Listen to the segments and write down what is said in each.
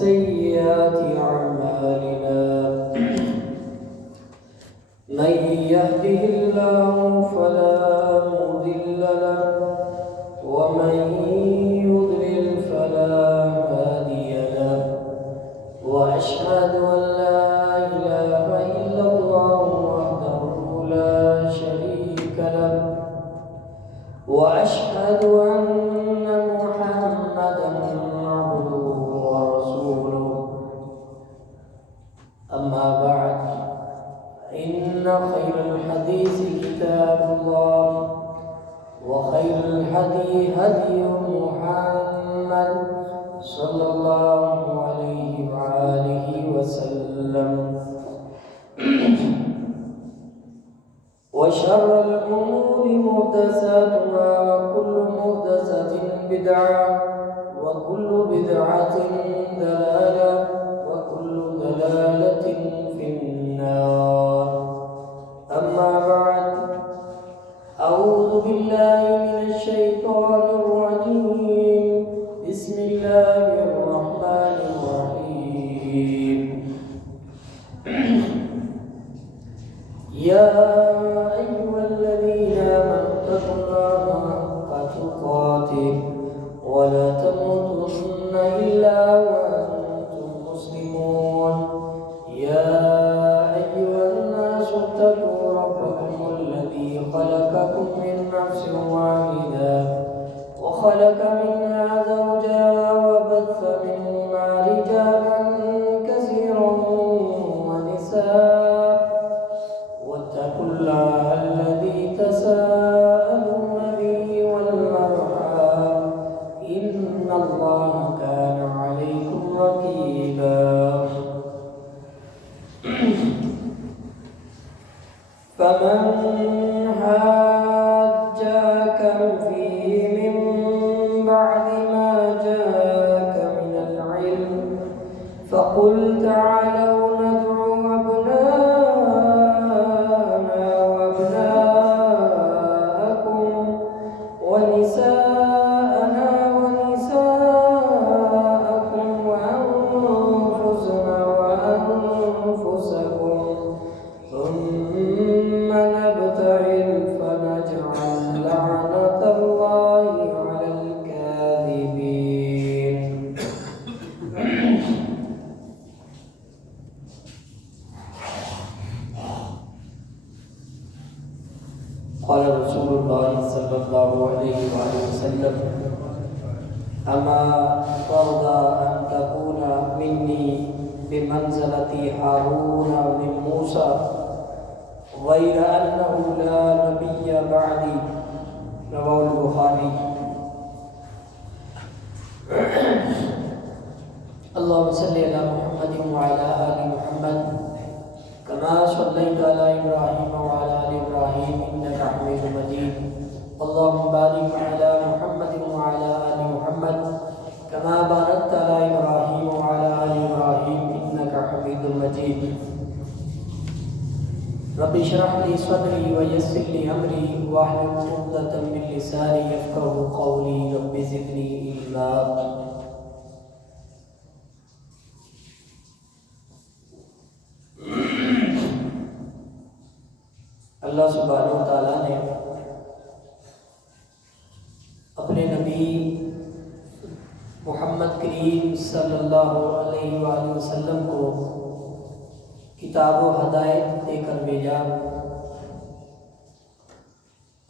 سيئات أعمالنا من يهده الله فلا مضل له ومن يضلل فلا هادي له وأشهد أن لا إله إلا الله وحده لا شريك له وأشهد أن محمدا عبده ورسوله أما بعد إن خير الحديث كتاب الله وخير الهدي هدي محمد صلى الله عليه وآله وسلم وشر الأمور محدثاتها وكل محدثة بدعة وكل بدعة ضلالة وكل ضلالة في النار أما بعد أعوذ بالله من الشيطان الرجيم بسم الله الرحمن الرحيم يا أيها الذين آمنوا اتقوا الله حق تقاته ولا تموتن إلا وأنتم مسلمون يا أيها الناس اتقوا ربكم الذي خلقكم من نفس واحدة وخلق منها زوجها وبث منهما رجالا كثيرا ونساء واتقوا الله الذي تساءلون به والأرحام إن الله كان عليكم رقيبا فمن حاجاك فيه من بعد ما جاءك من العلم فقل تعالوا ندعو أبناءنا وأبناءكم ونساءنا ونساءكم وأنفسنا وأنفسكم ثم نبتهل فنجعل لعنة الله على الكاذبين قال رسول الله صلى الله عليه وآله وسلم أما ترضى أن تكون مني بمنزلة هارون من موسى غير أنه لا نبي بعدي رواه البخاري اللهم صل على محمد وعلى آل محمد كما صليت على إبراهيم وعلى آل إبراهيم إنك حميد مجيد اللهم بارك على محمد وعلى آل محمد كما باركت على إبراهيم وعلى آل إبراهيم إنك حميد مجيد رب اشرح لي صدري ويسر لي أمري واحلل عقدة من لساني يفقهوا قولي رب زدني علما اللہ سبحانہ و تعالیٰ نے اپنے نبی محمد کریم صلی اللہ علیہ وآلہ وسلم کو کتاب و ہدایت دے کر بھیجا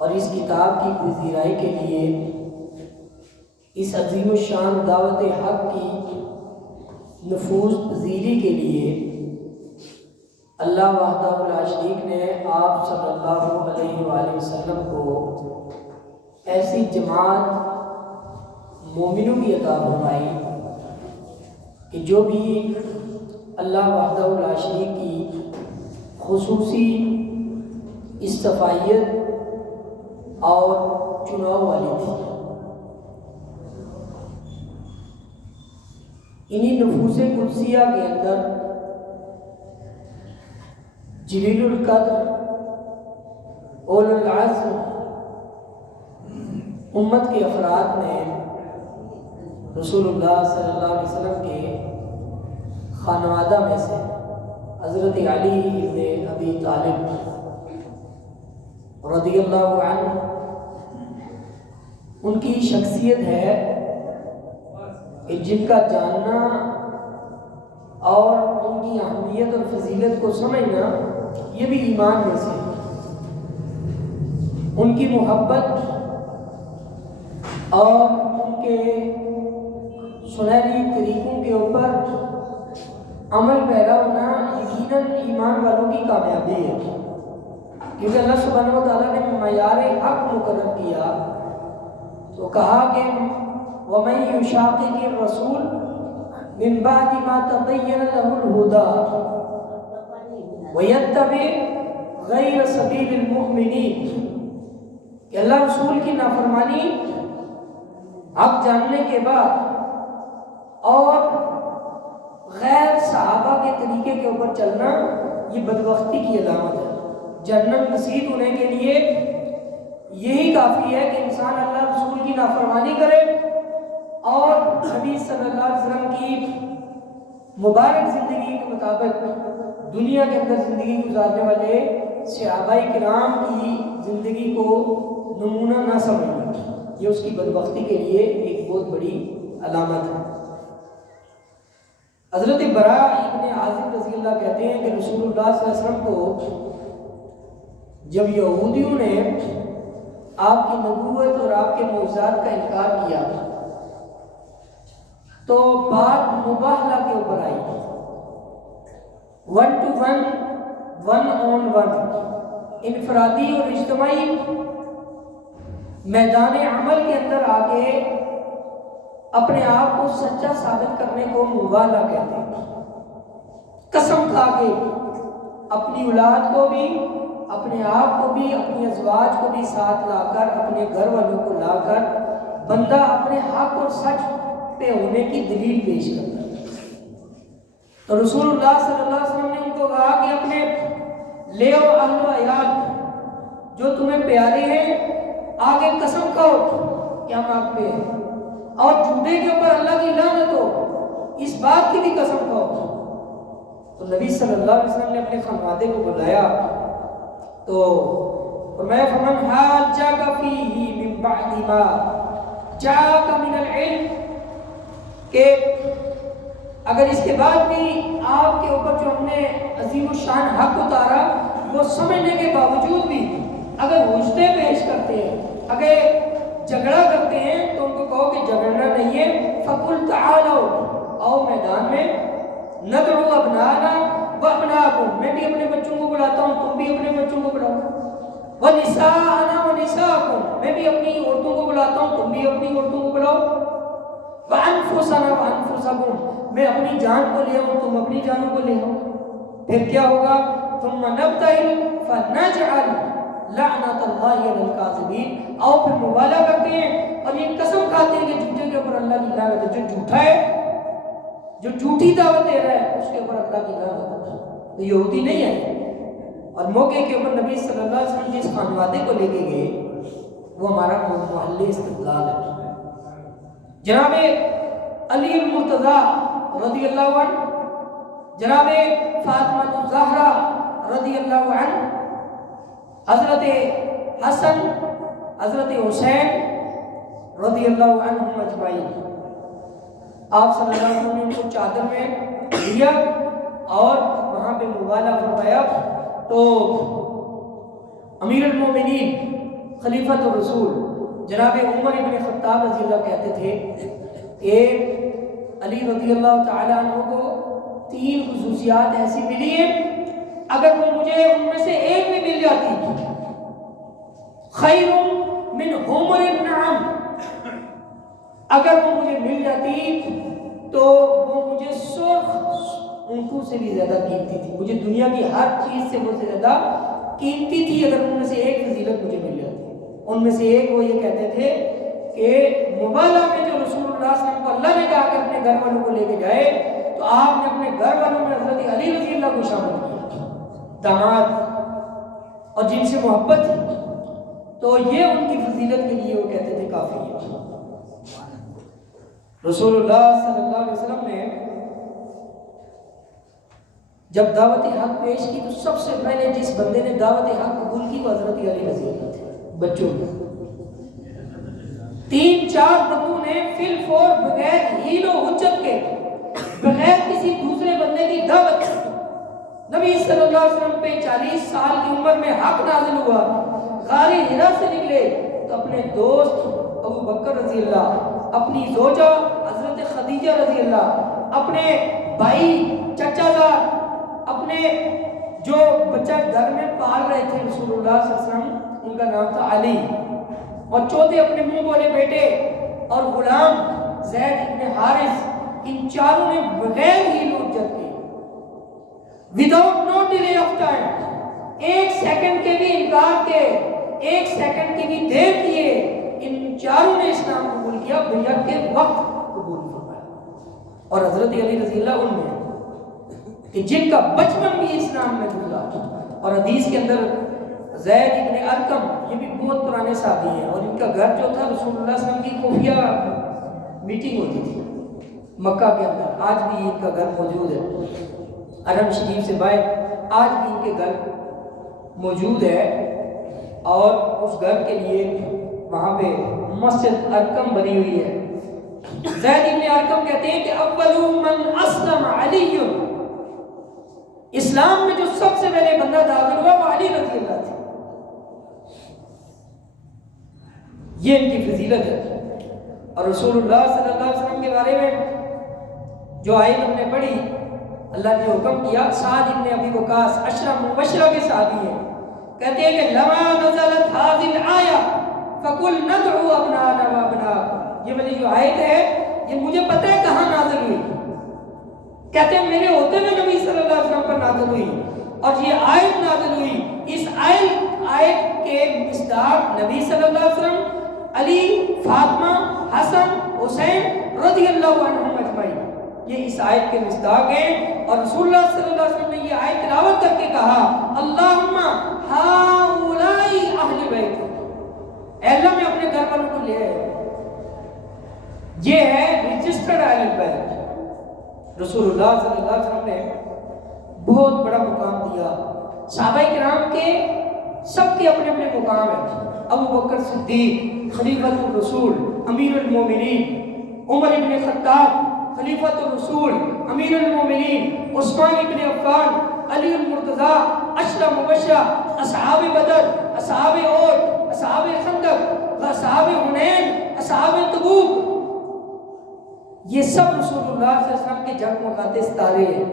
اور اس کتاب کی پذیرائی کے لیے اس عظیم الشان دعوت حق کی نفوذ پذیری کے لیے اللہ وحدہ لا شریک نے آپ صلی اللہ علیہ وآلہ وسلم کو ایسی جماعت مومنوں کی عطا فرمائی کہ جو بھی اللہ وحدہ لا شریک کی خصوصی اصطفائیت اور چناؤ والی تھی. انہی نفوس قدسیہ کے اندر جلیل القدر اول العزم امت کے افراد نے رسول اللہ صلی اللہ علیہ وسلم کے خانوادہ میں سے حضرت علی ابن ابی طالب رضی اللہ عنہ، ان کی شخصیت ہے کہ جن کا جاننا اور ان کی اہمیت اور فضیلت کو سمجھنا یہ بھی ایمان میں سے ہے۔ ان کی محبت اور ان کے سنہری طریقوں کے اوپر عمل پیدا ہونا یقیناً ایمان والوں کی کامیابی ہے، کیونکہ اللہ سبحانہ و تعالیٰ نے معیار حق مقرر کیا تو کہا کہ وَمَن يُشَاقِقِ الرَّسُولَ مِن بَعْدِ مَا تَبَيَّنَ لَهُ الْهُدَىٰ وَيَتَّبِعْ غَيْرَ سَبِيلِ الْمُؤْمِنِينَ، کہ اللہ رسول کی نافرمانی حق جاننے کے بعد اور غیر صحابہ کے طریقے کے اوپر چلنا یہ بدبختی کی علامت ہے۔ جنت نصیب ہونے کے لیے یہی کافی ہے کہ انسان اللہ رسول کی نافرمانی کرے اور نبی صلی اللہ علیہ وسلم کی مبارک زندگی کے مطابق دنیا کے اندر زندگی گزارنے والے صحابہ کرام کی زندگی کو نمونہ نہ سمجھنا، یہ اس کی بدبختی کے لیے ایک بہت بڑی علامت ہے۔ حضرت براء ابن عازب رضی اللہ کہتے ہیں کہ رسول اللہ صلی اللہ علیہ وسلم کو جب یہودیوں نے آپ کی نبوت اور آپ کے معجزات کا انکار کیا تو بات مباہلہ کے اوپر آئی، 1 to 1 1 on 1 انفرادی اور اجتماعی میدان عمل کے اندر آگے اپنے آپ کو سچا ثابت کرنے کو مباہلہ کہتے ہیں۔ قسم کھا کے اپنی اولاد کو بھی، اپنے آپ کو بھی، اپنی ازواج کو بھی ساتھ لا کر، اپنے گھر والوں کو لا کر بندہ اپنے حق اور سچ پہ ہونے کی دلیل پیش کرتا ہے۔ تو رسول اللہ صلی اللہ علیہ وسلم نے ان کو کہا کہ اپنے لے او اہل و عیال جو تمہیں پیارے ہیں آگے قسم کھاؤ کہ ہم آپ پہ ہیں، اور جھوٹے کے اوپر اللہ کی لعنت ہو اس بات کی بھی قسم کھاؤ۔ تو نبی صلی اللہ علیہ وسلم نے اپنے خانوادے کو بلایا تو فرمایا فمن حاجک فیہ من بعد ما جاءک من العلم، کہ اگر اس کے بعد بھی آپ کے اوپر جو ہم نے عظیم الشان حق اتارا وہ سمجھنے کے باوجود بھی اگر حجتیں پیش کرتے ہیں، اگر جھگڑا کرتے ہیں تو ان کو کہو کہ جھگڑنا نہیں ہے، فَقُلْ تَعَالَوْا، آؤ میدان میں، نَدْعُوا أَبْنَاءَنَا وَأَبْنَاءَكُمْ، میں بھی اپنے بچوں کو بلاتا ہوں، تم بھی اپنے بچوں کو بلاؤ، وَنِسَاءَنَا وَنِسَاءَكُمْ، میں بھی اپنی عورتوں کو بلاتا ہوں، تم بھی اپنی عورتوں کو بلاؤ، وَأَنفُسَنَا وَأَنفُسَكُمْ، میں اپنی جان کو لے آؤں، تم اپنی جانوں کو لے آؤ، پھر کیا ہوگا؟ ثُمَّ نَبْتَهِلْ فَنَجْعَلْ لعنت اللہ علی الکاذبین، آؤ پھر مبالغہ کرتے ہیں اور یہ قسم کھاتے ہیں کہ جھوٹے کے اوپر اللہ کی لعنت ہے، جو جھوٹا ہے، جو جھوٹی دعوت دے رہا ہے اس کے اوپر اللہ کی لعنت ہے۔ تو یہودی نہیں ہے، اور موقع کے اوپر نبی صلی اللہ علیہ وسلم جس خانوادے کو لے کے گئے وہ ہمارا محل استدلال ہے۔ جناب علی المرتضیٰ رضی اللہ عنہ، جناب فاطمہ الزہرا رضی اللہ عنہ، حضرت حسن، حضرت حسین رضی اللہ عنہم اجمعین، آپ صلی اللہ علیہ وسلم نے ان کو چادر میں لیا اور وہاں پہ مبالغہ فرمایا تو امیر المومنین خلیفۃ الرسول جناب عمر ابن خطاب رضی اللہ کہتے تھے کہ علی رضی اللہ تعالی عنہ کو 3 خصوصیات ایسی ملی ہیں، اگر وہ مجھے ان میں سے ایک بھی مل جاتی خیر من حمر النعم، اگر وہ مجھے مل جاتی تو وہ مجھے سرخ اونٹوں سے بھی زیادہ قیمتی تھی، مجھے دنیا کی ہر چیز سے وہ زیادہ قیمتی تھی اگر ان میں سے ایک فضیلت مجھے مل جاتی۔ ان میں سے ایک وہ یہ کہتے تھے کہ مبالغہ میں جو رسول اللہ صلی اللہ علیہ وسلم کو اللہ نے کہا کہ اپنے گھر والوں کو لے کے جائے تو آپ نے اپنے گھر والوں میں حضرت علی رضی اللہ کو شامل کیا، داماد اور جن سے محبت تھی، تو یہ ان کی فضیلت کے لیے وہ کہتے تھے کافی ہے۔ رسول اللہ صلی اللہ علیہ وسلم نے جب دعوت حق پیش کی تو سب سے پہلے جس بندے نے دعوت حق قبول کی وہ حضرت علی رضی اللہ تھے. بچوں میں 3-4 بندوں نے فی الفور بغیر ہیل و حجت کے بغیر کسی دوسرے بندے کی دعوت کی. نبی صلی اللہ علیہ وسلم پہ 40 سال کی عمر میں حق نازل ہوا. غار حرا سے نکلے تو اپنے دوست ابو بکر رضی اللہ، اپنی زوجہ حضرت خدیجہ رضی اللہ، اپنے بھائی چچا زاد، اپنے جو بچہ گھر میں پال رہے تھے رسول اللہ صلی اللہ علیہ وسلم، ان کا نام تھا علی، اور چوتھے اپنے منہ بولے بیٹے اور غلام زید ابن حارث، ان چاروں نے بغیر ہی حجت کی without no delay of time, 1 second کے بھی انکار کے، 1 سیکنڈ کی بھی دیر کیے، ان چاروں نے اسلام قبول کیا، بیعت کے وقت قبول فرمایا. اور حضرت علی رضی اللہ ان میں کہ جن کا بچپن بھی اسلام میں گزرا. اور حدیث کے اندر زید ابن ارقم یہ بھی بہت پرانے صحابی ہیں، اور ان کا گھر جو تھا رسول اللہ صلی اللہ علیہ وسلم کی خفیہ میٹنگ ہوتی تھی مکہ کے اندر، آج بھی ان کا گھر موجود ہے. حرم شریف سے باہر آج بھی ان کے گھر موجود ہے، اور اس گھر کے لیے وہاں پہ مسجد ارقم بنی ہوئی ہے. زید ابن ارقم کہتے ہیں کہ اول من اسلم علی، اسلام میں جو سب سے پہلے بندہ داخل ہوا وہ علی رضی اللہ تھے. یہ ان کی فضیلت ہے. اور رسول اللہ صلی اللہ علیہ وسلم کے بارے میں جو آیت ہم نے پڑھی، اللہ نے حکم کیا، سعد ابن ابی وقاص عشرہ مبشرہ کے صحابی ہیں، کہتے ہیں کہ لما نزلت هذه الآیہ فقل ندعو ابناءنا وابناءکم، یہ والی جو آیت ہے یہ مجھے پتہ ہے کہاں نازل ہوئی. کہتے ہیں میرے ہوتے ہوئے نبی صلی اللہ علیہ وسلم پر نازل ہوئی، اور یہ آیت نازل ہوئی. اس آیت کے مصداق نبی صلی اللہ علیہ وسلم، علی، فاطمہ، حسن، حسین رضی اللہ عنہم اجمعین، یہ اس آیت کے مصداق ہیں. اور رسول اللہ صلی اللہ علیہ وسلم نے یہ آیت تلاوت کر کے کہا اللہم ہؤلاء اہل بیت، اے اللہ میں اپنے گھر والوں کو لے آئے. یہ ہے رجسٹرڈ اہل بیت. رسول اللہ صلی اللہ علیہ وسلم نے بہت بڑا مقام دیا. صحابہ کرام کے سب کے اپنے اپنے مقام ہیں. ابو بکر صدیق خلیفۃ الرسول امیر المومنین، عمر ابن خطاب خلیفۃ الرسول امیر المومنین، عثمان ابن عفان، علی المرتضیٰ، عشرہ مبشرہ، اصحاب بدر، اصحاب احد، اصحاب خندق، اصحاب حنین، اصحاب تبوک، یہ سب رسول اللہ صلی اللہ علیہ وسلم کے جگمگاتے ستارے ہیں.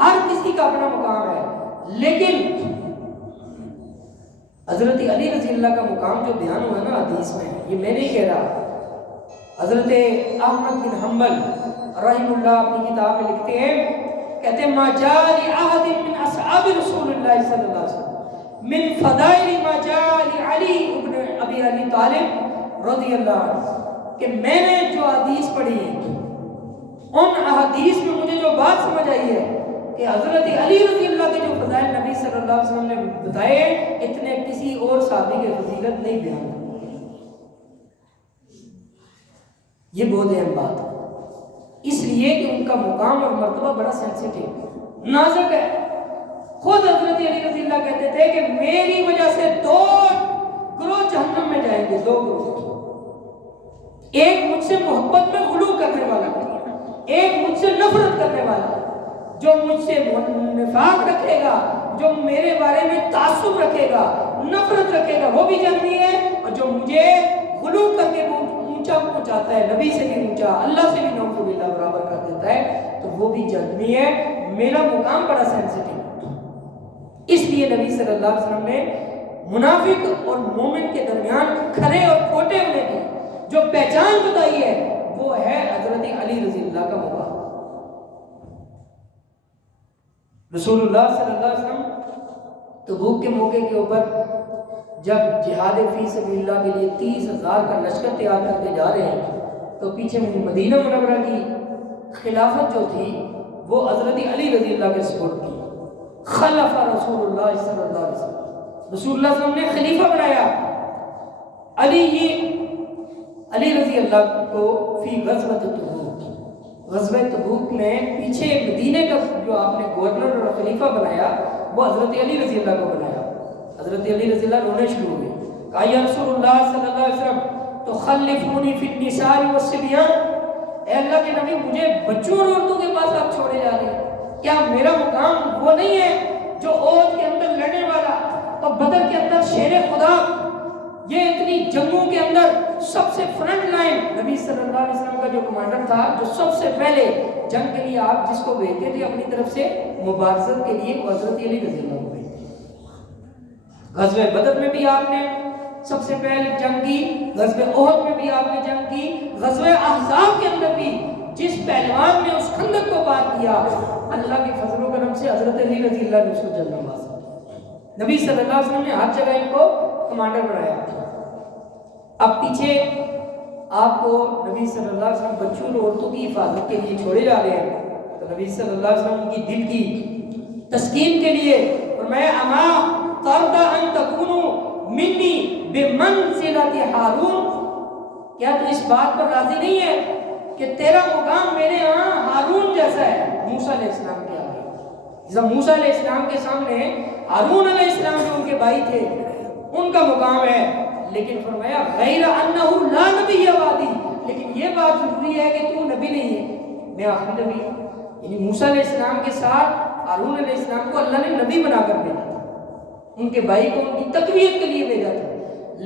ہر کسی کا اپنا مقام ہے. لیکن حضرت علی رضی اللہ کا مقام جو بیان ہوا نا حدیث میں، یہ میں نہیں کہہ رہا، حضرت احمد بن حنبل رحم اللہ اپنی کتاب میں لکھتے ہیں، کہتے ہیں ما جاء لأحد من اصحاب رسول اللہ صلی اللہ علیہ وسلم من فضائل ما جاء لعلی ابن ابی علی طالب رضی اللہ عنہ، کہ میں نے جو حدیث پڑھی ہے ان احادیث میں مجھے جو بات سمجھ آئی ہے کہ حضرت علی رضی اللہ کے جو فضائل نبی صلی اللہ علیہ وسلم نے بتائے اتنے کسی اور صحابی کے فضیلت نہیں بیان. یہ بہت اہم بات ہے، اس لیے کہ ان کا مقام اور مرتبہ بڑا سینسیٹیو نازک ہے. خود حضرت علی رضی اللہ کہتے تھے کہ میری وجہ سے 2 گروہ جہنم میں جائیں گے، 2 گروہ، ایک مجھ سے محبت میں غلو کرنے والا، ایک مجھ سے نفرت کرنے والا. جو مجھ سے نفاق رکھے گا، جو میرے بارے میں تعصب رکھے گا، نفرت رکھے گا، وہ بھی جہنمی ہے. اور جو مجھے غلو کر کے اونچا پہنچاتا ہے، نبی سے بھی اونچا، اللہ سے بھی نعوذ باللہ برابر کر دیتا ہے، تو وہ بھی جہنمی ہے. میرا مقام بڑا سینسیٹیو. اس لیے نبی صلی اللہ علیہ وسلم نے منافق اور مومن کے درمیان کھڑے اور کھوٹے ہونے کی جو پہچان بتائی ہے وہ ہے حضرت علی رضی اللہ کا مقام. رسول اللہ صلی اللہ علیہ وسلم تبوک کے موقع کے اوپر جب جہاد فی سبیل اللہ کے لیے 30,000 کا لشکر تیار کرتے جا رہے ہیں تو پیچھے مدینہ منورہ کی خلافت جو تھی وہ حضرت علی رضی اللہ کے سپرد کی. خلف رسول اللہ صلی اللہ علیہ وسلم، رسول اللہ صلی اللہ علیہ وسلم نے خلیفہ بنایا علی رضی اللہ کو فی غزوۃ تبوک. غزوہ تبوک میں پیچھے مدینے کا جو آپ نے گورنر اور خلیفہ بنایا وہ حضرت علی رضی اللہ کو بنایا. حضرت علی رضی اللہ رونے شروع ہوئے. کہا یا رسول اللہ صلی اللہ علیہ وسلم تخلفونی فی النساء والصبیان، اے اللہ کے نبی مجھے بچوں اور عورتوں کے پاس آپ چھوڑے جا رہے ہیں. کیا میرا مقام وہ نہیں ہے جو عہد کے اندر لڑنے والا اور بدر کے اندر شیر خدا، یہ اتنی جنگوں کے اندر سب سے فرنٹ لائن نبی صلی اللہ علیہ وسلم کا جو کمانڈر تھا، جو سب سے پہلے جنگ کے لیے آپ جس کو بھیجتے تھے اپنی طرف سے مبارزت کے لیے، حضرت علی رضی اللہ کو بھیجتے. غزوہ بدر میں بھی آپ نے سب سے پہلے جنگ کی، غزوہ احد میں بھی آپ نے جنگ کی، غزوہ احزاب کے اندر بھی جس پہلوان نے اس خندق کو پار کیا، اللہ کے فضل و کرم سے حضرت علی رضی اللہ نے اس کو جنت نواز. نبی صلی اللہ علیہ وسلم نے ہر جگہ ان کو کمانڈر بنایا. اب پیچھے آپ کو نبی صلی اللہ علیہ وسلم بچوں اور عورتوں کی حفاظت کے لیے چھوڑے جا رہے ہیں، تو نبی صلی اللہ علیہ وسلم کی دل کی تسکین کے لیے فرمایا اما ترضى ان تكونوا مني بمنزلۃ ہارون، کیا تو اس بات پر راضی نہیں ہے کہ تیرا مقام میرے ہاں ہارون جیسا ہے موسیٰ علیہ السلام کے آگے. جب موسیٰ علیہ السلام کے سامنے ہارون علیہ السلام جو ان کے بھائی تھے ان کا مقام ہے، لیکن فرمایا غیر انہ لا نبی بعدی، لیکن یہ بات ضروری ہے کہ تو نبی نہیں ہے، میں آخری نبی ہوں. یعنی موسیٰ علیہ السلام کے ساتھ ہارون علیہ السلام کو اللہ نے نبی بنا کر بھیجا تھا، ان کے بھائی کو ان کی تقویت کے لیے بھیجا تھا،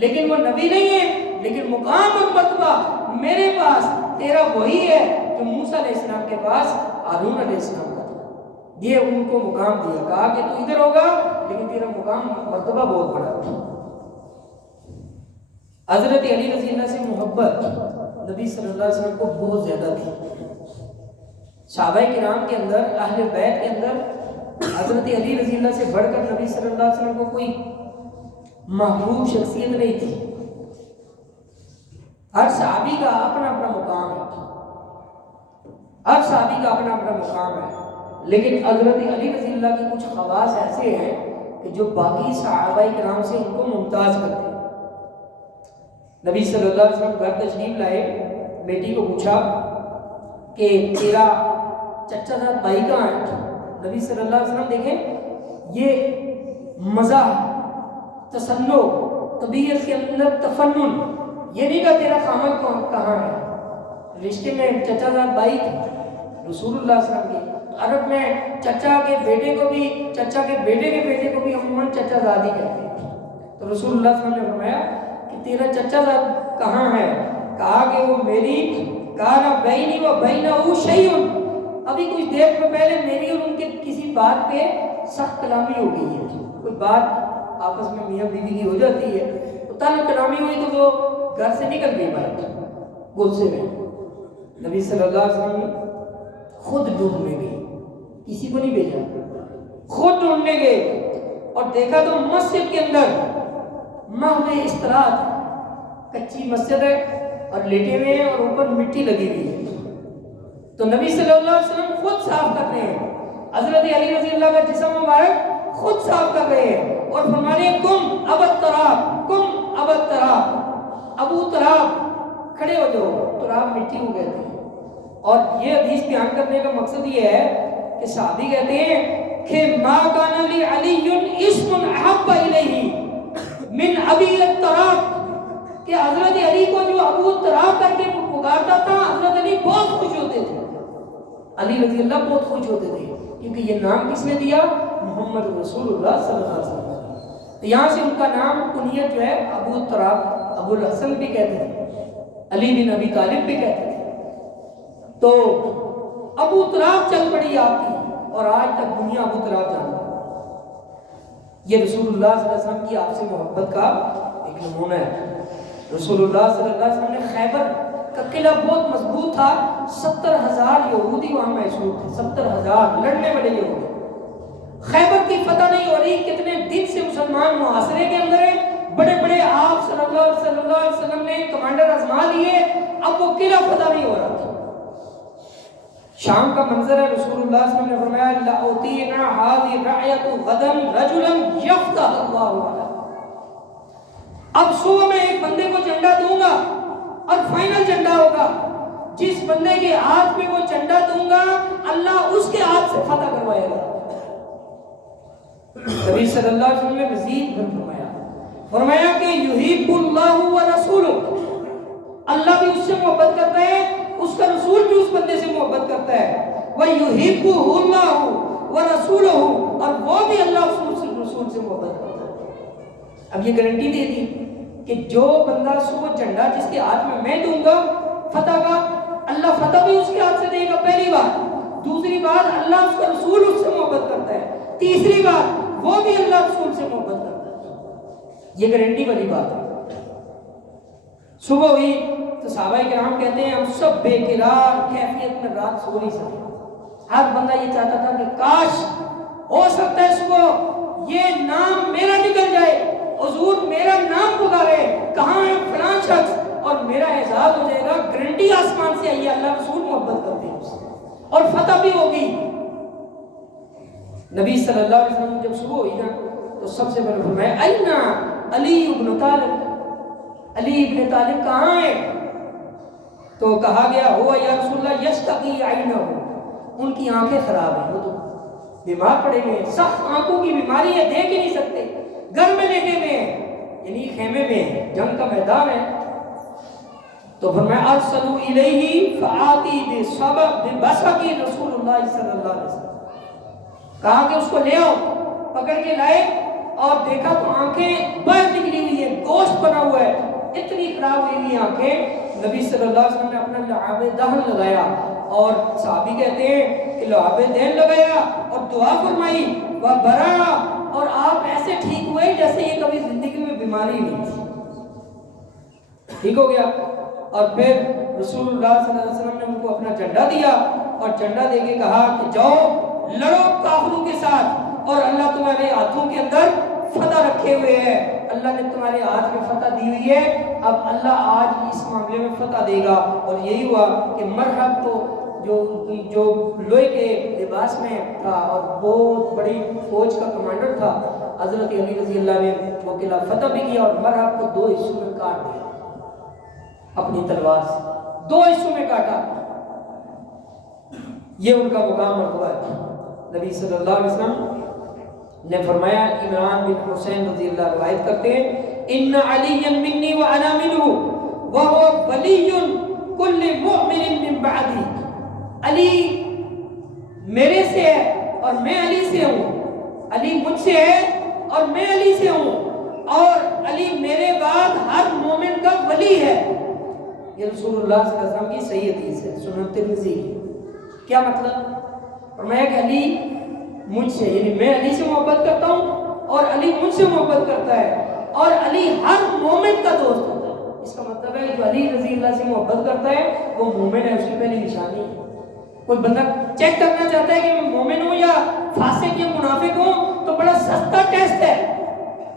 لیکن وہ نبی نہیں ہے، لیکن مقام اور مرتبہ میرے پاس تیرا وہی ہے جو موسیٰ علیہ السلام کے پاس ہارون علیہ السلام کا تھا. یہ ان کو مقام دیا، کہا کہ تو ادھر ہوگا لیکن تیرا مقام مرتبہ بہت بڑا تھا. حضرت علی رضی اللہ سے محبت نبی صلی اللہ علیہ وسلم کو بہت زیادہ تھی. صحابہ کرام کے اندر، اہل بیت کے اندر حضرت علی رضی اللہ سے بڑھ کر نبی صلی اللہ علیہ وسلم کو کوئی محبوب شخصیت نہیں تھی. ہر صحابی کا اپنا اپنا مقام ہے، ہر صحابی کا اپنا اپنا مقام ہے، لیکن حضرت علی رضی اللہ کے کچھ خواص ایسے ہیں کہ جو باقی صحابہ کرام سے ان کو ممتاز کرتے ہیں. نبی صلی اللہ علیہ وسلم گھر تشریف لائے، بیٹی کو پوچھا کہ تیرا چچا زاد بھائی کہاں ہے؟ نبی صلی اللہ علیہ وسلم دیکھیں یہ مزاح، تسنو، طبیعت کے اندر تفنن، یہ نہیں کہا تیرا خامد کہاں ہے. رشتے میں چچا زاد بھائی تھے رسول اللہ صلی اللہ علیہ وسلم کے. عرب میں چچا کے بیٹے کو بھی، چچا کے بیٹے کے بیٹے کو بھی عموماً چچا زاد ہی کہتے ہیں. تو رسول اللہ صلی اللہ علیہ وسلم نے فرمایا کہ تیرا چچا زاد کہاں ہے؟ کہا کہ وہ میری کانا بینی و بینہ شیء، ابھی کچھ دیر پہلے میری اور ان کے کسی بات پہ سخت کلامی ہو گئی ہے. کوئی بات آپس میں میاں بیوی کی ہو جاتی ہے تو تانے کلامی ہوئی تو وہ گھر سے نکل گئی بات غصے میں. نبی صلی اللہ علیہ وسلم خود ڈھونڈنے گئے، کسی کو نہیں بھیجا، خود ڈھونڈنے گئے اور دیکھا تو مسجد کے اندر محض استراحت، کچی مسجد ہے اور لیٹے ہوئے ہیں اور اوپر مٹی لگی ہوئی ہے. تو نبی صلی اللہ علیہ وسلم خود صاف کر رہے ہیں، حضرت علی رضی اللہ کا جسم مبارک خود صاف کر رہے ہیں اور فرما رہے ہیں کم ابو تراب، کم ابو تراب، ابو تراب کھڑے ہو جاؤ. تراب مٹی کو کہتے ہیں. اور یہ حدیث بیان کرنے کا مقصد یہ ہے کہ صحابی کہتے ہیں کہ ما کان لی علی اسم احب الیہ من ابی التراب، کہ حضرت علی کو جو ابو تراب کر کے پکارتا تھا حضرت علی بہت خوش ہوتے تھے. علی رضی اللہ بہت خوش ہوتے تھے کیونکہ یہ نام کس نے دیا؟ محمد رسول اللہ صلی اللہ علیہ وسلم. تو یہاں سے ان کا نام کنیت جو ہے ابو تراب، ابو الحسن بھی کہتے تھے، علی بن ابی طالب بھی کہتے تھے. تو ابو تراب چل پڑی آپ کی اور آج تک دنیا ابو تراب جانتی ہے. یہ رسول اللہ صلی اللہ علیہ وسلم کی آپ سے محبت کا ایک نمونہ ہے. رسول اللہ صلی اللہ علیہ وسلم نے خیبر کا قلعہ بہت مضبوط تھا، 70,000 یہودی وہاں محسوس تھے، 70,000 لڑنے والے یہودی. خیبر کی فتح نہیں ہو رہی، کتنے دن سے مسلمان محاصرے کے اندر ہیں، بڑے بڑے آپ صلی اللہ علیہ وسلم نے کمانڈر آزما لیے، اب وہ قلعہ فتح نہیں ہو رہا تھا. شام کا منظر ہے، رسول اللہ صلی اللہ علیہ وسلم نے فرمایا لَأُعْطِينَا هَذِهِ الرَّعْيَةُ غَدًا رَجُلًا يَفْتَحُ اللَّهُ عَلَيْهِ. اب صبح میں ایک بندے کو جھنڈا دوں گا اور فائنل جھنڈا ہوگا جس بندے کے ہاتھ میں وہ جھنڈا دوں گا اللہ اس کے ہاتھ سے فتح کروائے گا۔ نبی صلی اللہ علیہ وسلم نے مزید فرمایا کہ یحب اللہ ورسولہ، اللہ بھی اس سے محبت کرتا ہے، اس کا رسول بھی اس بندے سے محبت کرتا ہے۔ وَيُحِبُّهُ اللَّهُ وَرَسُولُهُ، اور وہ بھی اللہ رسول سے محبت کرتا ہے۔ اب یہ گارنٹی دے دی کہ جو بندہ صبح جھنڈا جس کے ہاتھ میں دوں گا فتح کا، اللہ فتح بھی اس کے ہاتھ سے دے گا، پہلی بات۔ دوسری بات، اللہ اس کا رسول اس سے محبت کرتا ہے۔ تیسری بات، وہ بھی اللہ رسول سے محبت کرتا ہے۔ یہ گارنٹی والی بات ہے۔ صبح ہوئی تو صحابہ کرام کہتے ہیں ہم سب بے قرار کیفیت میں رات سو نہیں سکتے۔ ہر بندہ یہ چاہتا تھا کہ کاش ہو سکتا ہے صبح یہ نام میرا نکل جائے، حضور میرا نام پکارے، کہاں ہے فلاں شخص، اور میرا اعزاز ہو جائے گا۔ گارنٹی آسمان سے آئی ہے، اللہ رسول محبت کرتے ہیں اس سے، اور فتح بھی ہوگی۔ نبی صلی اللہ علیہ وسلم جب صبح ہوئی نا تو سب سے پہلے فرمایا اینا علی ابن طالب، علی ابن طالب کہاں ہے؟ تو کہا گیا ہوا یا رسول اللہ یشتقی عینہ، ان کی آنکھیں خراب ہیں، وہ تو بیمار پڑے ہوئے ہیں، سخت آنکھوں کی بیماری ہے، دیکھ ہی نہیں سکتے، گھر میں لیٹے ہوئے ہیں، یعنی خیمے میں ہیں، جنگ کا میدان ہے۔ تو فرمایا ارسلوا الیہ فآتی بسبب بسقی رسول اللہ صلی اللہ علیہ وسلم، کہا کہ اس کو لے آؤ، پکڑ کے لائے اور دیکھا تو آنکھیں باہر نکلی ہوئی ہیں، گوشت بنا ہوا ہے، اتنی خراب ہوئی ہوئی آنکھیں۔ نبی صلی اللہ علیہ وسلم نے اپنا لعاب دہن لگایا، اور صحابی کہتے ہیں کہ لعاب دہن لگایا اور دعا فرمائی وبرا، اور آپ ایسے ٹھیک ہوئے جیسے یہ کبھی زندگی میں بیماری نہیں تھی، ٹھیک ہو گیا۔ اور پھر رسول اللہ صلی اللہ علیہ وسلم نے ان کو اپنا جھنڈا دیا، اور جھنڈا دے کے کہا کہ جاؤ لڑو کافروں کے ساتھ، اور اللہ تمہارے ہاتھوں کے اندر فتح رکھے ہوئے ہے، اللہ نے تمہارے ہاتھ میں فتح دی ہوئی ہے، اب اللہ آج اس معاملے میں فتح دے گا۔ اور یہی ہوا کہ مرحب تو جو لوہے کے لباس میں تھا اور بہت بڑی فوج کا کمانڈر تھا، حضرت علی رضی اللہ نے وہ قلعہ فتح بھی کیا، اور مرحب کو 2 حصوں میں کاٹ دیا، اپنی تلوار سے 2 حصوں میں کاٹا۔ یہ ان کا مقام مرتبہ ہے۔ نبی صلی اللہ علیہ وسلم نے فرمایا، عمران بن حسین رضی اللہ روایت کرتے ہیں، ان علی منی وانا منہ وهو ولی کل مؤمن من بعدی، علی میرے سے ہے اور میں علی سے ہوں، علی مجھ سے ہے اور میں علی سے ہوں، اور علی میرے بعد ہر مومن کا ولی ہے۔ یہ رسول اللہ صلی اللہ علیہ وسلم کی صحیح حدیث ہے، سنن ترمذی۔ کیا مطلب؟ فرمایا کہ علی مجھ سے، یعنی میں علی سے محبت کرتا ہوں اور علی مجھ سے محبت کرتا ہے، اور علی ہر مومن کا دوست ہوتا ہے۔ اس کا مطلب ہے جو علی رضی اللہ سے محبت کرتا ہے وہ مومن ہے، اس کی پہلی نشانی ہے۔ کوئی بندہ چیک کرنا چاہتا ہے کہ میں مومن ہوں یا فاسق یا منافق ہوں، تو بڑا سستا ٹیسٹ ہے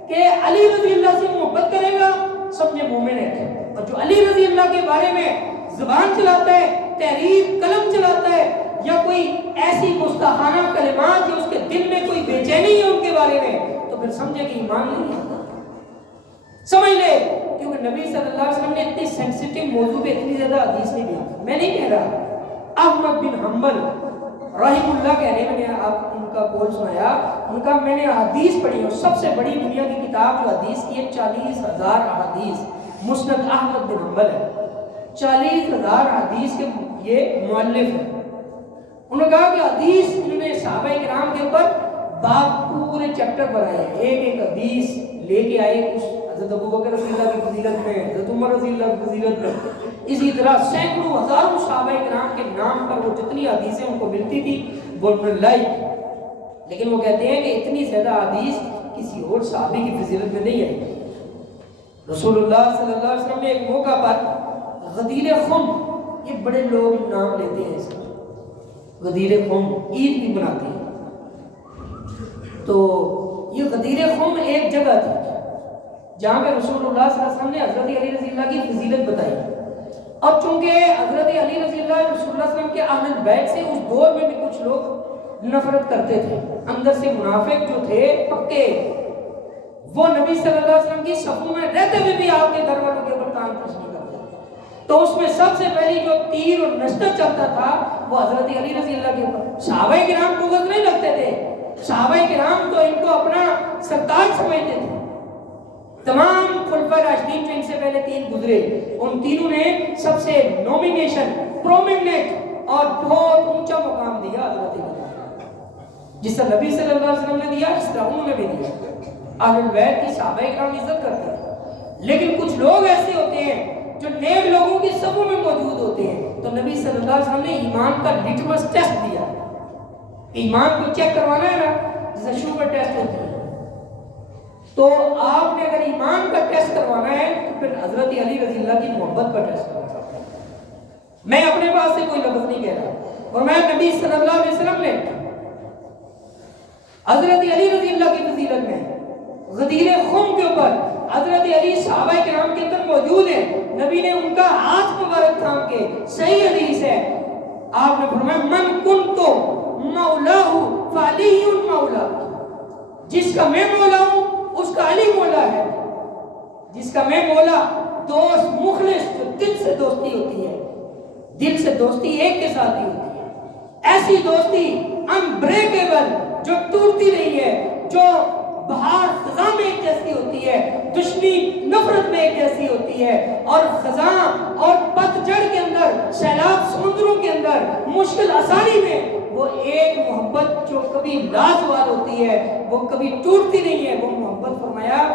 کہ علی رضی اللہ سے محبت کرے گا سمجھے مومن ہے، اور جو علی رضی اللہ کے بارے میں زبان چلاتا ہے، تحریر قلم چلاتا ہے، یا کوئی ایسی گستاخانہ کلمات یا اس کے دل میں کوئی بے چینی ہے ان کے بارے میں، تو پھر سمجھے کہ ایمان نہیں ہے، سمجھ لے۔ کیونکہ نبی صلی اللہ علیہ وسلم نے اتنی سینسیٹیو موضوع پہ اتنی زیادہ حدیث نہیں بیان، میں نہیں کہہ رہا، احمد بن حنبل رحم اللہ کہہ رہے، میں نے آپ ان کا قول سنایا، ان کا میں نے حدیث پڑھی ہے، سب سے بڑی دنیا کی کتاب جو حدیث کی ہے 40,000 احادیث، مسند احمد بن حنبل ہے، 40,000 حدیث کے یہ مؤلف ہیں۔ انہوں نے کہا کہ حدیث انہوں نے صحابہ کرام کے اوپر باب پورے چیپٹر بنائے ہیں، ایک ایک حدیث لے کے آئے، اس حضرت ابوبکر رضی اللہ کی فضیلت میں، حضرت عمر رضی اللہ کی فضیلت میں، اسی طرح سینکڑوں ہزاروں صحابہ کرام کے نام پر وہ جتنی حدیثیں ان کو ملتی تھی وہ لائی، لیکن وہ کہتے ہیں کہ اتنی زیادہ حدیث کسی اور صحابی کی فضیلت میں نہیں آئی۔ رسول اللہ صلی اللہ علیہ وسلم نے ایک موقع پر غدیر خم، یہ بڑے لوگ نام لیتے ہیں اس کا، غدیر خم عید بھی مناتے ہیں، تو یہ غدیر خم ایک جگہ تھی جہاں پہ رسول اللہ صلی اللہ علیہ وسلم نے حضرت علی رضی اللہ کی فضیلت بتائی، اور چونکہ حضرت علی رضی اللہ رسول اللہ صلی اللہ علیہ وسلم کے اہل بیت سے اس دور میں بھی کچھ لوگ نفرت کرتے تھے، اندر سے منافق جو تھے پکے، وہ نبی صلی اللہ علیہ وسلم کی صفوں میں رہتے ہوئے بھی آپ کے گھر والوں کے اوپر تان تشنی کرتے تھے، تو اس میں سب سے پہلی جو تیر اور نشتر چلتا تھا وہ حضرت علی رضی اللہ کے اوپر. صحابہ کرام کو غضب نہیں لگتے تھے. صحابہ کرام تو ان کو اپنا سرتاج سمجھتے تھے. تمام خلفائے راشدین جو ان سے پہلے تین گزرے, ان تینوں نے سب سے نومینیشن, پرومیننٹ اور بہت اونچا مقام دیا حضرت علی. جس طرح نبی صلی اللہ علیہ وسلم نے دیا, اس طرح انہوں نے بھی دیا. اہل البیت کی صحابہ کرام عزت کرتے ہیں. لیکن کچھ لوگ ایسے ہوتے ہیں جو نیک لوگوں کی صفوں میں موجود ہوتے ہیں. تو نبی صلی اللہ علیہ وسلم نے ایمان کا لٹمس ٹیسٹ دیا. ایمان کو چیک کروانا ہے نا, جیسے شوگر ٹیسٹ ہوتا ہے. تو آپ نے اگر ایمان کا ٹیسٹ کروانا ہے تو پھر حضرت علی رضی اللہ کی محبت کا ٹیسٹ کروانا ہے. میں اپنے پاس سے کوئی لفظ نہیں کہہ رہا, اور میں نبی صلی اللہ علیہ وسلم نے حضرت علی رضی اللہ کی فضیلت میں غدیر خم کے اوپر حضرت علی صحابہ کرام کے اندر موجود ہیں. نبی نے ان کا ہاتھ مبارک تھام کے, صحیح حدیث ہے, آپ نے فرمایا من کنتو مولاہ فعلی مولا, جس کا میں مولا ہوں اس کا علی مولا ہے. جس کا میں مولا, دوست مخلص, جو دل سے دوستی ہوتی ہے, دل سے دوستی ایک کے ساتھ ہی ہوتی ہے. ایسی دوستی انبریکیبل, جو ٹوٹتی نہیں ہے, جو بہار خزاں میں ایک جیسی ہوتی ہے, دشمنی نفرت میں ایک جیسی ہوتی ہے, اور خزاں اور پتجھڑ کے اندر, سیلاب سمندروں کے اندر, مشکل آسانی میں وہ ایک محبت جو کبھی لازوال ہوتی ہے, وہ کبھی ٹوٹتی نہیں ہے. وہ محبت فرمایا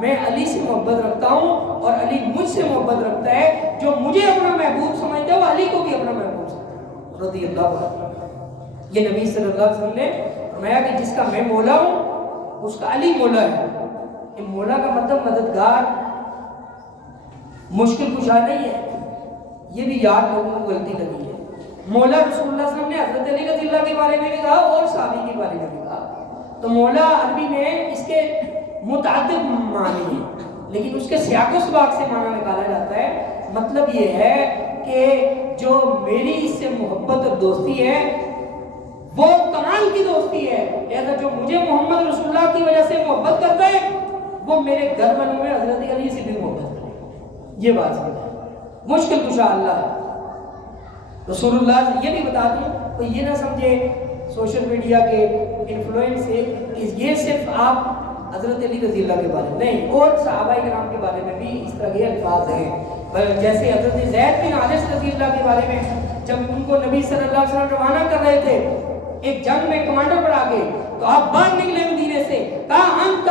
میں علی سے محبت رکھتا ہوں اور علی مجھ سے محبت رکھتا ہے. جو مجھے اپنا محبوب سمجھتا ہے وہ علی کو بھی اپنا محبوب سمجھتا ہے رضی اللہ عنہ. یہ نبی صلی اللہ علیہ وسلم نے فرمایا کہ جس کا میں مولا ہوں اس کا علی مولا ہے. یہ مولا کا مطلب مددگار, مشکل کشا نہیں ہے. یہ بھی یاد لوگوں کو غلطی لگی ہے. مولا رسول اللہ صلی اللہ علیہ وسلم نے حضرت علی رضی اللہ کے بارے میں بھی کہا اور صحابی کے بارے میں بھی کہا. تو مولا عربی میں اس کے متعدد معنی ہیں, لیکن اس کے سیاق و سباق سے معنی نکالا جاتا ہے. مطلب یہ ہے کہ جو میری اس سے محبت اور دوستی ہے وہ کمال کی دوستی ہے. لہذا جو مجھے محمد رسول اللہ کی وجہ سے محبت کرتا ہے وہ میرے گھر والوں میں حضرت علی سے بھی محبت کرے. یہ بات سمجھیں. مشکل کشا اللہ ہے رسول اللہ. یہ بھی بتا دوں, تو یہ نہ سمجھے سوشل میڈیا کے انفلوئنس سے کہ یہ صرف آپ حضرت علی رضی اللہ کے بارے میں نہیں, اور صحابہ کرام کے بارے میں بھی اس طرح کے الفاظ ہیں. جیسے حضرت زید بن حارث رضی اللہ کے بارے میں, جب ان کو نبی صلی اللہ علیہ وسلم روانہ کر رہے تھے ایک جنگ میں کمانڈر پر آگے, تو آپ باہر نکلے مدینے سے, کہا انت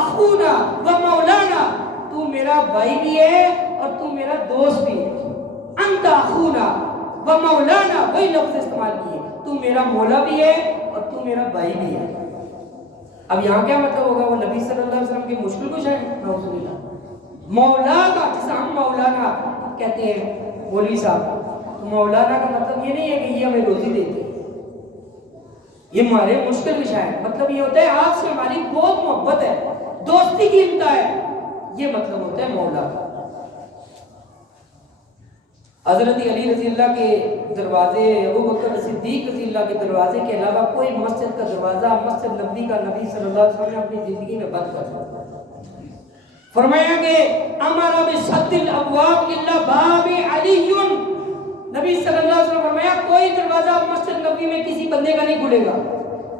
اخونا و مولانا, تو میرا بھائی بھی ہے اور تو میرا دوست بھی ہے. انت اخونا و مولانا, وہی لفظ استعمال کیے, تو میرا مولا بھی ہے اور تو میرا بھائی بھی ہے. اب یہاں کیا مطلب ہوگا, وہ نبی صلی اللہ علیہ وسلم کی مشکل کچھ ہے نعوذ باللہ. مولا کا, جسے ہم مولانا کہتے ہیں مولوی صاحب, تو مولانا کا مطلب یہ نہیں ہے کہ یہ ہمیں روزی دیتے, یہ ہمارے مشکل کچھ ہے. مطلب یہ ہوتا ہے آپ سے ہماری بہت محبت ہے, دوستی کی انتہا ہے, یہ مطلب ہوتا ہے مولا کا. حضرت علی رضی اللہ کے دروازے, ابو بکر صدیق رضی اللہ کے دروازے کے علاوہ کوئی مسجد کا دروازہ مسجد نبوی کا نبی صلی اللہ علیہ وسلم نے اپنی زندگی میں بند کر دیا. فرمایا کہ امر بسد الابواب الا باب علی, نبی صلی اللہ علیہ وسلم فرمایا کوئی دروازہ مسجد نبوی میں کسی بندے کا نہیں کھلے گا,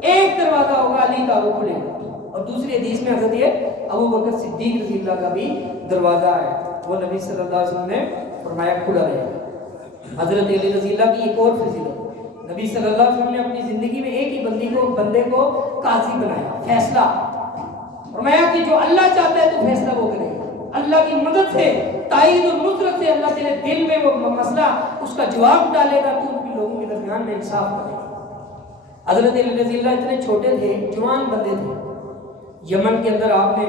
ایک دروازہ ہوگا علی کا, وہ کھلے گا. اور دوسری حدیث میں حضرت یہ ابو بکر صدیق رضی اللہ کا بھی دروازہ ہے, وہ نبی صلی اللہ علیہ وسلم نے فرمایا کھلا رہے گا. حضرت علی رضی اللہ کی ایک اور فضیلت, نبی صلی اللہ علیہ وسلم نے اپنی زندگی میں ایک ہی بندے کو قاضی بنایا, فیصلہ فرمایا کہ جو اللہ چاہتا ہے تو فیصلہ وہ کرے. اللہ کی مدد سے, تائید و نصرت سے اللہ تیرے دل میں وہ مسئلہ اس کا جواب ڈالے گا, تو ان لوگوں کے درمیان میں انصاف کرے گا. حضرت علی رضی اللہ اتنے چھوٹے تھے, جوان بندے تھے. یمن کے اندر آپ نے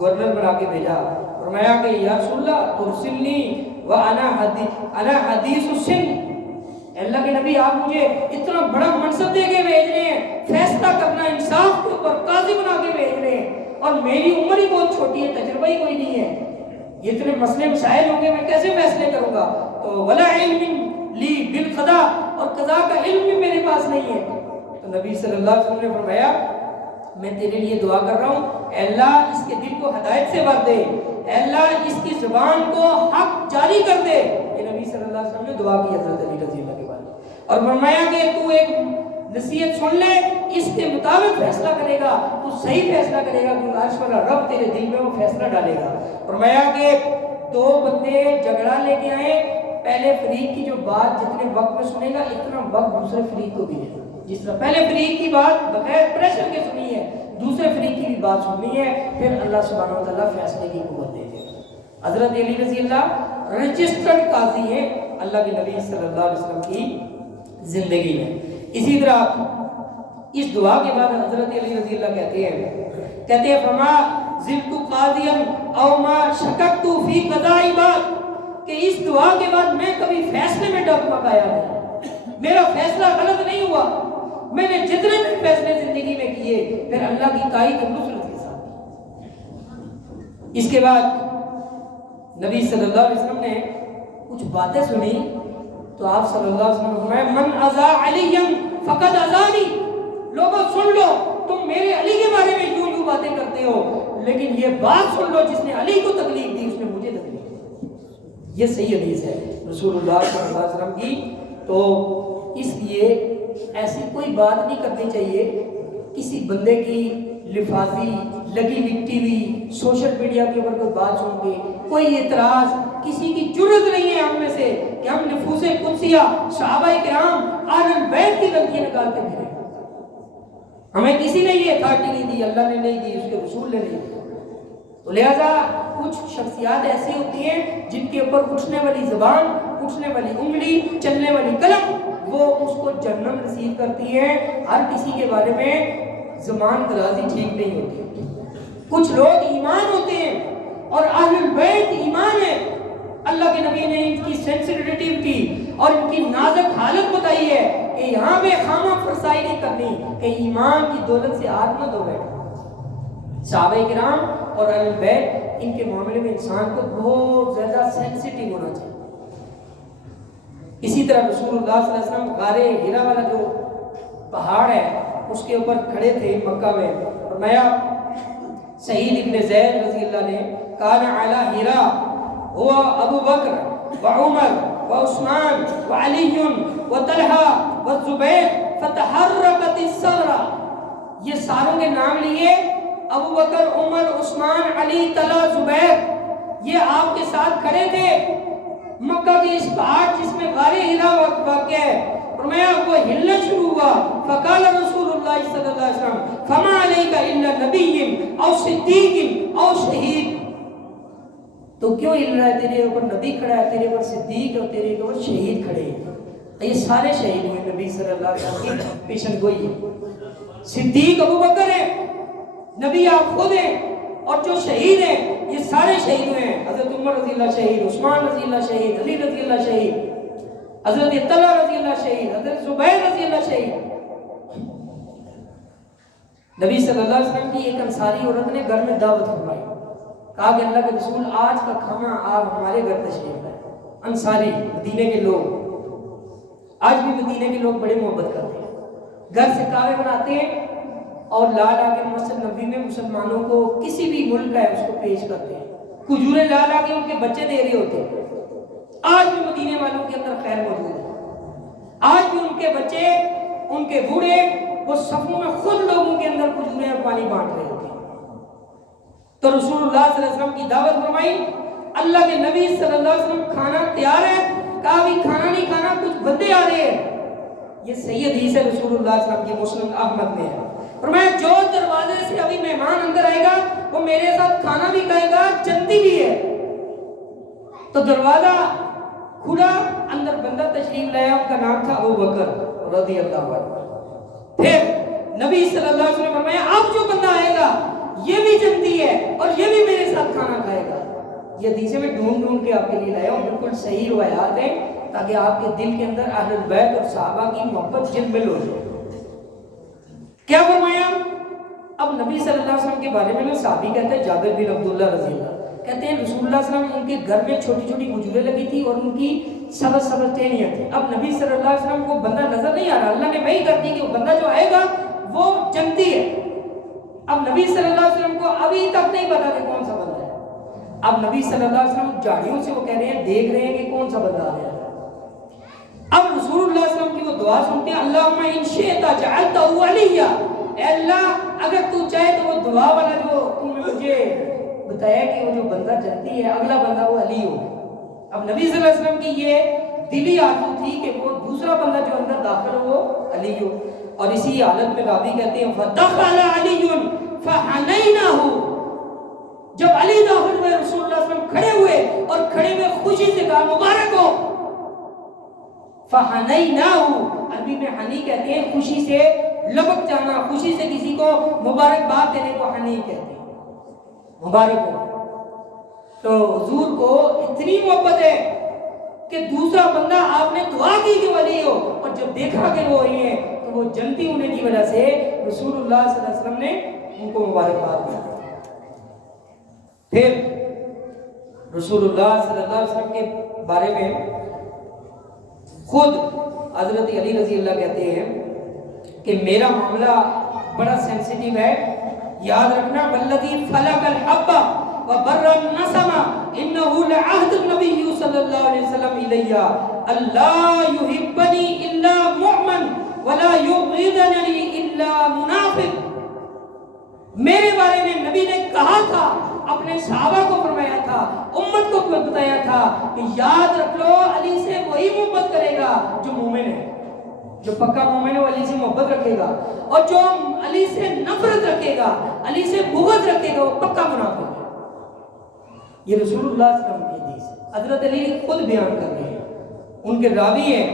گورنر بنا کے بھیجا, فرمایا کہ یا رسول اللہ ترسلنی وانا حدیث السن, اللہ کے نبی آپ مجھے اتنا بڑا منصب دے کے بھیج رہے ہیں, فیصلہ کرنا انصاف کے اوپر قاضی بنا کے بھیج رہے ہیں, اور میری عمر ہی بہت چھوٹی ہے, تجربہ ہی کوئی نہیں ہے, یہ اتنے مسئلے مسائل ہوں گے, میں کیسے فیصلے کروں گا. تو ولا علم لی بالقضاء, اور قضاء کا علم بھی میرے پاس نہیں ہے. تو نبی صلی اللہ علیہ وسلم نے فرمایا میں تیرے لیے دعا کر رہا ہوں, اے اللہ اس کے دل کو ہدایت سے بھر دے, اے اللہ اس کی زبان کو حق جاری کر دے. اللہ علیہ وسلم نے دعا کی حضرت علی رضی اللہ کے بارے اور فرمایا کہ تو ایک نصیحت سن لے، اس کے مطابق فیصلہ کرے گا تو صحیح فیصلہ کرے گا، کیونکہ عرش والا رب تیرے دل میں وہ فیصلہ ڈالے گا۔ فرمایا کہ دو بندے جھگڑا لے کے آئے، پہلے فریق کی جو بات جتنے وقت میں سنے گا اتنا وقت دوسرے فریق کو بھی ہے، جس طرح پہلے فریق کی بات بغیر پریشر کے سنی ہے، دوسرے فریق کی بھی بات سننی ہے، پھر اللہ سبحانہ وتعالیٰ فیصلے کی قوت دے گا۔ حضرت علی رضی اللہ رجسٹرڈ قاضی ہیں اللہ کے نبی صلی اللہ علیہ وسلم کی زندگی میں۔ اسی طرح اس دعا کے بعد حضرت علی رضی اللہ کہتے ہیں فما زلت قاضیا او ما شککت فی قضاء بعد، کہ اس دعا کے بعد میں کبھی فیصلے میں ڈگمگایا نہیں، میرا فیصلہ غلط نہیں ہوا، میں نے جتنے بھی فیصلے زندگی میں کیے پھر اللہ کی تائید اور نصرت کے ساتھ۔ اس کے بعد نبی صلی اللہ علیہ وسلم نے کچھ باتیں سنی تو آپ صلی اللہ علیہ وسلم نے فرمایا من اذا علی فقد اذانی، لوگوں سن لو تم میرے علی کے بارے میں یوں باتیں کرتے ہو، لیکن یہ بات سن لو جس نے علی کو تکلیف دی اس نے مجھے تکلیف دی۔ یہ صحیح حدیث ہے رسول اللہ صلی اللہ علیہ وسلم کی۔ تو اس لیے ایسی کوئی بات نہیں کرنی چاہیے کسی بندے کی لفاظی لگی لکھتی ہوئی سوشل میڈیا کے اوپر کوئی بات سن کے کوئی اعتراض، کسی کی جرت نہیں ہے ہم میں سے کہ ہم نفوس قدسیہ صحابہ کرام اہل البیت کی غلطیاں نکالتے پھریں۔ ہمیں کسی نے یہ اتھارٹی نہیں دی، اللہ نے نہیں دی، اس کے رسول نے نہیں دی۔ تو لہذا کچھ شخصیات ایسی ہوتی ہیں جن کے اوپر اٹھنے والی زبان، اٹھنے والی انگلی، چلنے والی قلم وہ اس کو جہنم نصیب کرتی ہے۔ ہر کسی کے بارے میں زبان درازی ٹھیک نہیں ہوتی۔ کچھ لوگ ایمان ہوتے ہیں اور اہل البیت ایمان ہے، اللہ کے نبی نے ان کی سینسٹیوٹی اور ان کی نازک حالت بتائی ہے کہ یہاں پہ خامہ فرسائی نہیں کرنی کہ ایمان کی دولت سے ہاتھ نہ دھو بیٹھے۔ صحابہ کرام اور اہل بیت ان کے معاملے میں انسان کو بہت زیادہ سینسٹیو ہونا چاہیے۔ اسی طرح رسول اللہ صلی اللہ علیہ وسلم غار ہرا والا جو پہاڑ ہے اس کے اوپر کھڑے تھے مکہ میں، فرمایا سعید ابن زید رضی اللہ نے کان علی ہرا ہوا ابو بکر و عمر و عثمان و علی و طلحہ و زبیر فتحرکت الصخرہ، یہ ساروں کے نام لیے، ابو بکر، عمر، عثمان، علی، طلحہ، زبیر، یہ آپ کے ساتھ کھڑے تھے مکہ کے اس پہاڑ جس میں غار ہرا واقع ہے۔ فرمایا وہ ہلنا شروع ہوا، فقال رسول اللہ صلی اللہ علیہ وسلم فما علیک الا نبی او صدیق او شہید، تو کیوں ہل رہا ہے؟ تیرے اوپر نبی کھڑا ہے، تیرے اوپر صدیق اور تیرے اوپر شہید کھڑے ہیں۔ یہ سارے شہید ہوئے نبی صلی اللہ علیہ وسلم کی پیشن گوئی ہے۔ صدیق ابو بکر ہے، نبی آپ خود ہیں، اور جو شہید ہیں یہ سارے شہید ہوئے ہیں۔ حضرت عمر رضی اللہ شہید، عثمان رضی اللہ شہید، علی رضی اللہ شہید، حضرت طلحہ رضی اللہ شہید، حضرت زبیر رضی اللہ شہید۔ نبی صلی اللہ علیہ وسلم کی ایک انصاری عورت نے گھر میں دعوت فرمائی، کہا کہ اللہ کے رسول آج کا کھانا آپ ہمارے گھر تشریف لائیں۔ انصاری مدینے کے لوگ، آج بھی مدینے کے لوگ بڑے محبت کرتے ہیں، گھر سے کعبے بناتے ہیں اور لا لا کے مسجد نبی میں مسلمانوں کو کسی بھی ملک کا ہے اس کو پیش کرتے ہیں، کھجوریں لا لا کے ان کے بچے دے رہے ہوتے ہیں۔ آج بھی مدینے والوں کے اندر خیر موجود ہے، آج بھی ان کے بچے، ان کے بوڑھے وہ صفوں میں خود لوگوں کے اندر کھجوریں اور پانی بانٹ رہے ہوتے ہیں۔ تو رسول اللہ صلی اللہ علیہ وسلم کی دعوت فرمائی، اللہ کے نبی صلی اللہ علیہ وسلم کھانا تیار ہے، کہا بھی کھانا نہیں کھانا، کچھ بندے آ رہے ہیں۔ یہ صحیح حدیث ہے رسول اللہ صلی اللہ علیہ وسلم کی، مسلم احمد میں ہے۔ فرمایا جو دروازے سے ابھی مہمان اندر آئے گا وہ میرے ساتھ کھانا بھی کھائے گا، جنتی بھی ہے۔ تو دروازہ کھلا، اندر بندہ تشریف لایا، ان کا نام تھا ابو بکر رضی اللہ عنہ۔ پھر نبی صلی اللہ علیہ وسلم فرمایا اب جو بندہ آئے گا یہ بھی جنتی ہے اور یہ بھی میرے ساتھ کھانا کھائے گا۔ یہ حدیثیں میں ڈھونڈ کے آپ کے لیے لایا ہوں، بالکل صحیح روایات ہیں تاکہ آپ کے دل کے اندر اہل البیت اور صحابہ کی محبت جلمل ہو جائے۔ کیا فرمایا؟ اب نبی صلی اللہ علیہ وسلم کے بارے میں صحابی کہتے ہیں، جابر بن عبداللہ رضی اللہ کہتے ہیں رسول اللہ صلی اللہ علیہ وسلم ان کے گھر میں چھوٹی چھوٹی کھجوریں لگی تھی اور ان کی سبز سبز ٹہنیاں تھیں۔ اب نبی صلی اللہ علیہ وسلم کو بندہ نظر نہیں آ رہا، اللہ نے وحی کر دی کہ وہ بندہ جو آئے گا وہ جنتی ہے۔ اب نبی صلی اللہ علیہ وسلم کو ابھی تک نہیں پتا کہ کون سا بندہ ہے۔ اب نبی صلی اللہ علیہ وسلم جھاڑیوں سے وہ کہہ رہے ہیں، دیکھ رہے ہیں کہ کون سا بندہ آ رہا ہے۔ اب رسول اللہ صلی اللہ علیہ وسلم کی وہ دعا سنتے ہیں، اللہم ان شئت جعلتہ علیہ، اے اللہ اگر تو چاہے تو وہ دعا والا جو تم نے مجھے بتایا کہ وہ جو بندہ جنتی ہے اگلا بندہ وہ علی ہو۔ اب نبی صلی اللہ علیہ وسلم کی یہ دلی آرزو تھی کہ وہ دوسرا بندہ جو اندر داخل ہو وہ علی ہو، اور اسی حالت میں راوی کہتے ہیں فَدَخَلَ عَلِيٌّ فَحَنَيْنَهُ، جب علی داخل ہوئے رسول اللہ صلی اللہ علیہ وسلم کھڑے ہوئے اور کھڑے ہوئے خوشی سے کہا مبارک ہو۔ فَحَنَيْنَاهُ، عربی میں حنی کہتے ہیں خوشی سے لبک جانا، خوشی سے کسی کو مبارکباد دینے کو حنی کہتے ہیں، مبارک ہو۔ تو حضور کو اتنی محبت ہے کہ دوسرا بندہ آپ نے دعا کی کہ ولی ہو، اور جب دیکھا کہ وہ ولی ہیں تو وہ جنتی ہونے کی وجہ سے رسول اللہ صلی اللہ علیہ وسلم نے ان کو مبارکباد دی۔ پھر رسول اللہ صلی اللہ علیہ وسلم کے بارے میں خود حضرت علی رضی اللہ کہتے ہیں کہ میرا معاملہ بڑا سینسیٹیو ہے، یاد رکھنا والذی فلق الحب وبر النسم انه لعهد النبی صلی اللہ علیہ وسلم الی اللہ یحبنی الا مؤمن ولا یبغضنی الا منافق۔ میرے بارے میں نبی نے کہا تھا، اپنے صحابہ کو فرمایا تھا، امت کو بتایا تھا کہ یاد رکھ لو علی سے وہی محبت کرے گا جو مومن ہے، جو پکا مومن ہے وہ علی سے محبت رکھے گا، اور جو علی سے نفرت رکھے گا، علی سے بغض رکھے گا، وہ پکا منافق ہے۔ یہ رسول اللہ صلی اللہ علیہ وسلم کی حدیث ہے، حضرت علی خود بیان کر رہے ہیں، ان کے راوی ہیں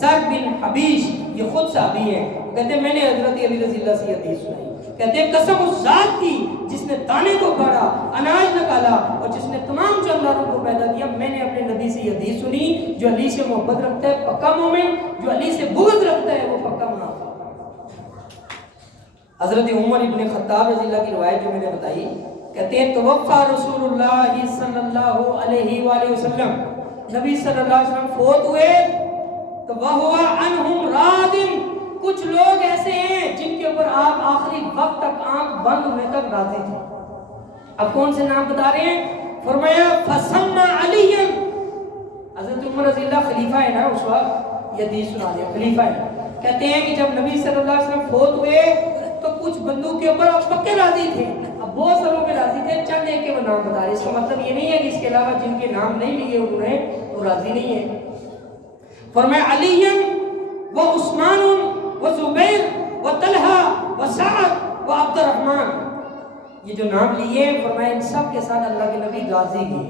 زر بن حبیش، یہ خود صحابی ہیں، کہتے ہیں میں نے حضرت علی رضی اللہ سے حدیث سنائی، کہتے ہیں قسم اس ذات کی جس نے دانے کو کاٹا، اناج نکالا، اور جس نے تمام جانداروں کو پیدا کیا، میں نے اپنے نبی سے یہ حدیث سنی، جو علی سے محبت رکھتا ہے پکا مومن، جو علی سے بغض رکھتا ہے وہ پکا منافق۔ حضرت عمر ابن خطاب رضی اللہ کی روایت جو میں نے بتائی، کہتے ہیں توفا رسول اللہ صلی اللہ علیہ وآلہ وسلم، نبی صلی اللہ علیہ وسلم فوت ہوئے تو وَهُوَ عَنْهُمْ رَادٍ، کچھ لوگ ایسے ہیں جن کے اوپر آپ آخری وقت تک آنکھ بند ہونے تک راضی تھے۔ اب کون سے نام بتا رہے ہیں؟ فرمایا فَسَمَّ عَلِيًّا، حضرت عمر رضی اللہ خلیفہ ہے نا اس وقت، یہ حدیث سنا دیا، خلیفہ ہے، کہتے ہیں کہ جب نبی صلی اللہ علیہ وسلم فوت ہوئے تو کچھ بندوں کے اوپر آپ پکے راضی تھے، اب بہت ساروں پہ راضی تھے، چند ایک کے وہ نام بتا رہے، اس کا مطلب یہ نہیں ہے کہ اس کے علاوہ جن کے نام نہیں لیے انہوں نے وہ راضی نہیں ہے۔ فرمایا علیًّا وعثمان وزبیر وطلحہ وسعد وعبد الرحمن، یہ جو نام لیے فرمایا ان سب کے ساتھ اللہ کے نبی راضی ہوئے۔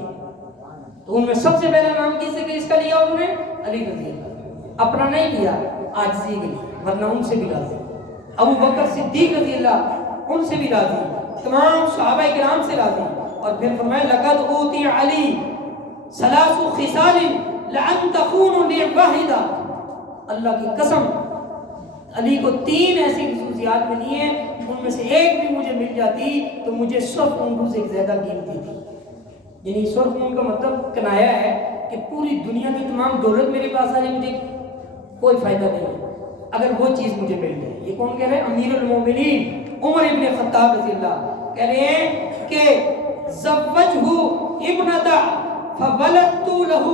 تو ان میں سب سے پہلا نام کس سے اس کا لیا انہوں نے؟ علی رضی اللہ، اپنا نہیں لیا، عاجزی کے لیے، ورنہ ان سے بھی راضی۔ ابو بکر صدیق رضی اللہ ان سے بھی راضی، تمام صحابہ کرام سے راضی، اور پھر فرمایا لقد اوتی علی ثلاث خصال لعن تخون لی واحدہ، اللہ کی قسم علی کو 3 ایسی خصوصیات ملی ہیں، ان میں سے ایک بھی مجھے مل جاتی تو مجھے سرخ اونٹوں سے زیادہ قیمتی تھی۔ یعنی سرخ اونٹ کا مطلب کنایا ہے کہ پوری دنیا کی تمام دولت میرے پاس آ جائے مجھے کوئی فائدہ نہیں ہے اگر وہ چیز مجھے مل جائے۔ یہ کون کہہ رہے ہیں؟ امیر المومنین عمر ابن خطاب رضی اللہ کہہ رہے ہیں کہ زوجہ ابنتا فولدت لہ،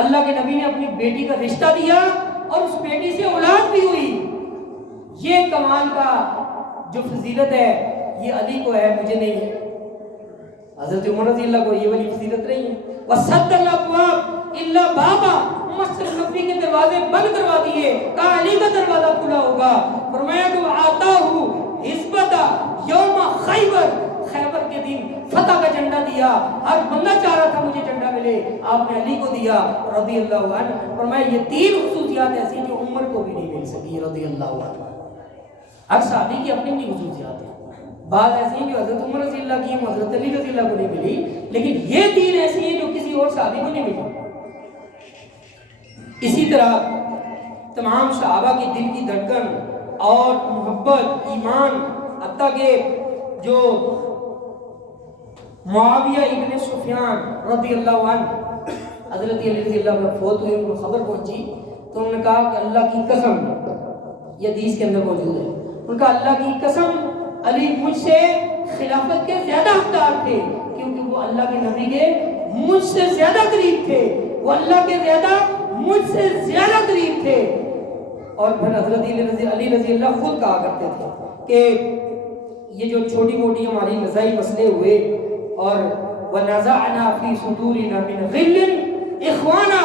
اللہ کے نبی نے اپنی بیٹی کا رشتہ دیا اور اس بیٹی سے اولاد بھی ہوئی۔ یہ کمال کا جو فضیلت ہے یہ علی کو ہے، مجھے نہیں ہے۔ حضرت عمر رضی اللہ کو یہ والی فضیلت نہیں ہے۔ وَسَدَّ الْأَبْوَابَ إِلَّا بَابًا، مسجد نبوی کے دروازے بند کروا دیے، کہا علی کا دروازہ کھلا ہوگا۔ فرمایا کہ آتاہ حزبۃ یوم خیبر، خیبر کے دن فتح کا جھنڈا دیا، ہر بندہ چاہ رہا تھا مجھے جھنڈا ملے، آپ نے علی کو دیا رضی اللہ عنہ۔ فرمایا یہ 3 خصوصیات ایسی ہیں جو عمر کو بھی نہیں مل سکی رضی اللہ عنہ۔ ہر صحابی کی اپنی اپنی خصوصیات ہیں، بعض ایسی ہیں جو حضرت عمر رضی اللہ کی ہیں، حضرت علی رضی اللہ کو نہیں ملی، لیکن یہ 3 ایسی ہیں جو کسی اور صحابی کو نہیں ملی۔ اسی طرح تمام صحابہ کی دل کی دھڑکن اور محبت، ایمان، حتیٰ کہ جو معاویہ ابن سفیان رضی اللہ عنہ، حضرت علی رضی اللہ عنہ فوت ہوئے، ان کو خبر پہنچی تو انہوں نے کہا کہ اللہ کی قسم، یہ حدیث کے اندر موجود ہے، ان کا اللہ کی قسم علی مجھ سے خلافت کے زیادہ حقدار تھے، کیونکہ وہ اللہ کے نبی کے مجھ سے زیادہ قریب تھے، وہ اللہ کے زیادہ مجھ سے زیادہ قریب تھے. اور پھر حضرت علی رضی اللہ خود کہا کرتے تھے کہ یہ جو چھوٹی موٹی ہماری نزاعی مسئلے ہوئے اور وَنَزَعْنَا فِي صُدُورِنَا مِنْ غِلٍّ إِخْوَانًا